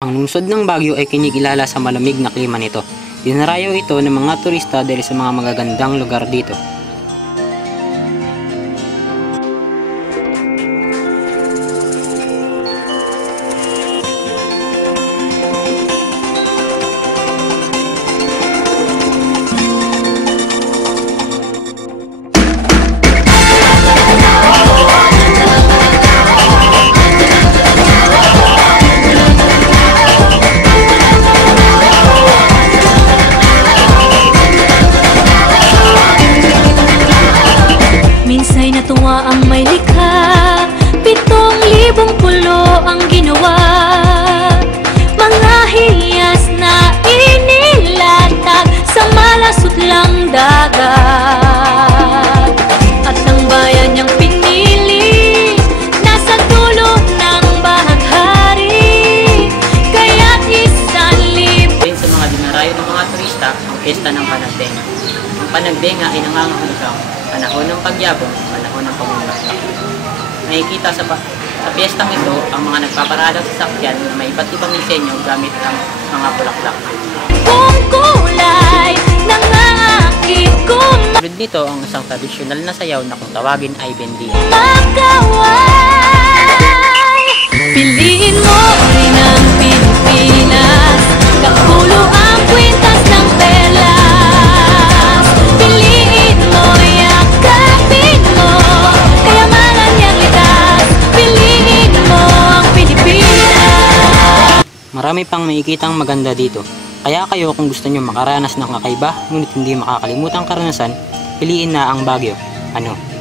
Ang lungsod ng Baguio ay kinikilala sa malamig na klima nito. Dinarayo ito ng mga turista dahil sa mga magagandang lugar dito. Minsa'y natuwa ang may likha, 7,000 pulo ang ginawa. Mga hiyas na inilatag sa malasutlang dagat. At ang bayan niyang pinili, nasa dulo ng bahaghari. Kaya't isanlib. Ayon sa mga dinarayo ng mga turista, ang piyesta ng Panagbenga. Ang Panagbenga ay nangangahulugang panahon ng pagyabong, panahon ng pagmumulaktak. Nakikita sa piyestang ito ang mga nagpaparadang sasakyan na may iba't ibang disenyo gamit ang mga bulaklak. Kung kulay ng aking Tulad nito ang isang tradisyonal na sayaw na kung tawagin ay bendiya. kumakaway, piliin mo rin ang Pilipinas. Kapulo ang kwintas ng perlas. Piliin mo, yakapin mo, kayamanan niyang litas. Piliin mo ang Pilipinas. Marami pang makikitang maganda dito. Kaya kayo kung gusto nyo makaranas ng kakaiba ngunit hindi makakalimutang karanasan, piliin na ang Baguio. Ano?